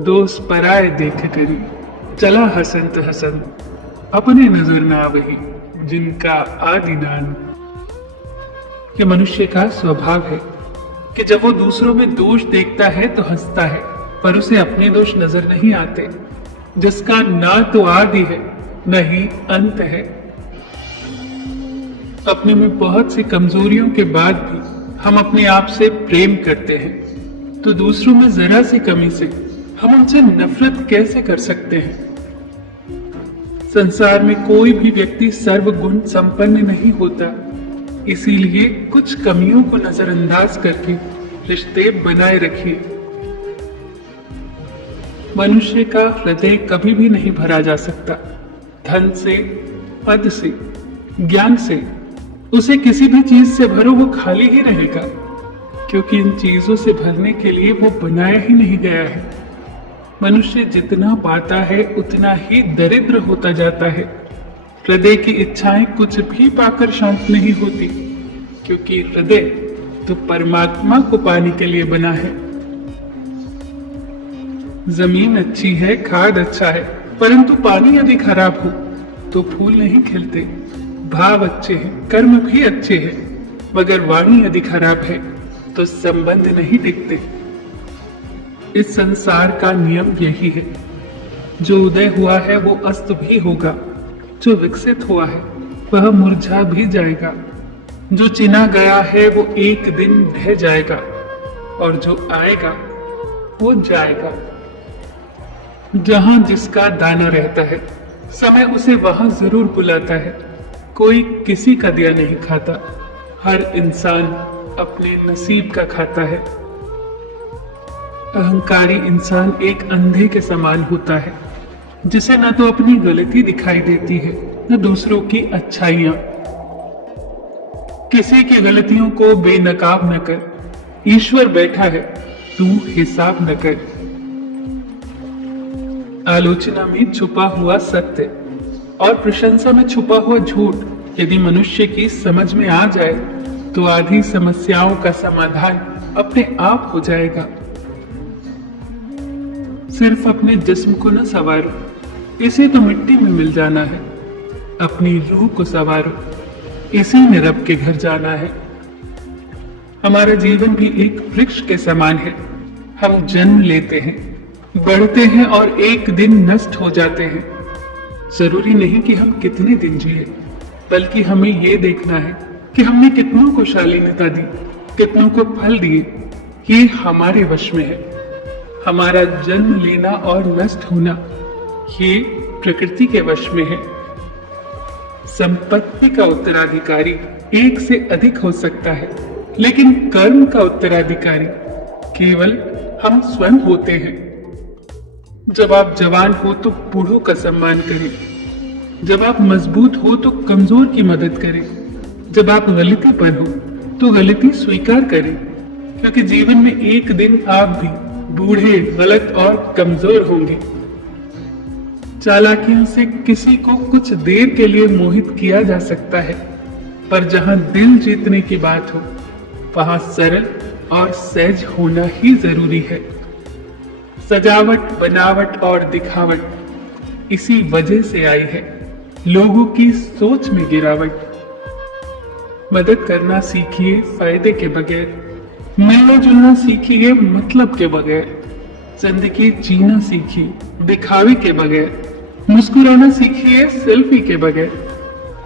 दोस्त पराए देख करी, चला हसंत हसंत, अपने नजर ना वही जिनका आदि नान। ये मनुष्य का स्वभाव है कि जब वो दूसरों में दोष देखता है तो हंसता है, पर उसे अपने दोष नजर नहीं आते, जिसका ना तो आदि है न ही अंत है। अपने में बहुत सी कमजोरियों के बाद भी हम अपने आप से प्रेम करते हैं, तो दूसरों में जरा सी कमी से हम उनसे नफरत कैसे कर सकते हैं। संसार में कोई भी व्यक्ति सर्वगुण संपन्न नहीं होता, इसीलिए कुछ कमियों को नजरअंदाज करके रिश्ते बनाए रखिए। मनुष्य का हृदय कभी भी नहीं भरा जा सकता, धन से, पद से, ज्ञान से। उसे किसी भी चीज से भरो वो खाली ही रहेगा, क्योंकि इन चीजों से भरने के लिए वो बनाया ही नहीं गया है। मनुष्य जितना पाता है उतना ही दरिद्र होता जाता है। हृदय की इच्छाएं कुछ भी पाकर शांत नहीं होती, क्योंकि हृदय तो परमात्मा को पाने के लिए बना है। जमीन अच्छी है, खाद अच्छा है, परंतु पानी यदि खराब हो तो फूल नहीं खिलते। भाव अच्छे हैं, कर्म भी अच्छे हैं, मगर वाणी यदि खराब है तो संबंध नहीं टिकते। इस संसार का नियम यही है, जो उदय हुआ है वो अस्त भी होगा, जो विकसित हुआ है वह मुरझा भी जाएगा, जो चिना गया है वो एक दिन ढह जाएगा, और जो आएगा वो जाएगा। जहां जिसका दाना रहता है, समय उसे वहां जरूर बुलाता है। कोई किसी का दिया नहीं खाता, हर इंसान अपने नसीब का खाता है। अहंकारी इंसान एक अंधे के समान होता है, जिसे न तो अपनी गलती दिखाई देती है न दूसरों की अच्छाइयां। किसी की गलतियों को बेनकाब न कर, ईश्वर बैठा है, तू हिसाब न कर। आलोचना में छुपा हुआ सत्य और प्रशंसा में छुपा हुआ झूठ यदि मनुष्य की समझ में आ जाए तो आधी समस्याओं का समाधान अपने आप हो जाएगा। सिर्फ अपने जिस्म को न संवारो, इसे तो मिट्टी में मिल जाना है। अपनी रूह को संवारो, इसी ने रब के घर जाना है। हमारा जीवन भी एक वृक्ष के समान है। हम जन्म लेते हैं, बढ़ते हैं और एक दिन नष्ट हो जाते हैं। जरूरी नहीं कि हम कितने दिन जिए, बल्कि हमें यह देखना है कि हमने कितनों को शालीनता दी, कितनों को फल दिए। ये हमारे वश में है। हमारा जन्म लेना और नष्ट होना ये प्रकृति के वश में है। संपत्ति का उत्तराधिकारी एक से अधिक हो सकता है, लेकिन कर्म का उत्तराधिकारी केवल हम स्वयं होते हैं। जब आप जवान हो तो बूढ़ों का सम्मान करें, जब आप मजबूत हो तो कमजोर की मदद करें, जब आप गलती पर हो तो गलती स्वीकार करें, क्योंकि जीवन में एक दिन आप भी बूढ़े, गलत और कमजोर होंगे। चालाकियों से किसी को कुछ देर के लिए मोहित किया जा सकता है, पर जहां दिल जीतने की बात हो वहां सरल और सहज होना ही जरूरी है। सजावट, बनावट और दिखावट इसी वजह से आई है, लोगों की सोच में गिरावट। मदद करना सीखिए फायदे के बगैर, मिलना जुलना सीखिए मतलब के बगैर, जिंदगी जीना सीखिए दिखावे के बगैर, मुस्कुराना सीखिए सेल्फी के बगैर,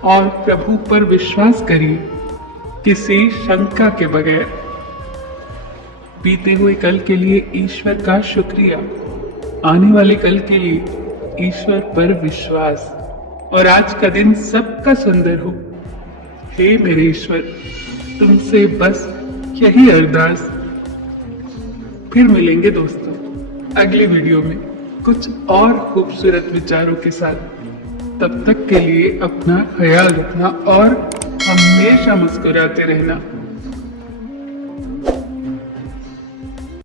और प्रभु पर विश्वास करिए किसी शंका के बगैर। बीते हुए कल के लिए ईश्वर का शुक्रिया, आने वाले कल के लिए ईश्वर पर विश्वास, और आज का दिन सबका सुंदर हो। हे मेरे ईश्वर, तुमसे बस यही अरदास। फिर मिलेंगे दोस्तों अगली वीडियो में कुछ और खूबसूरत विचारों के साथ। तब तक के लिए अपना ख्याल रखना और हमेशा मुस्कुराते रहना।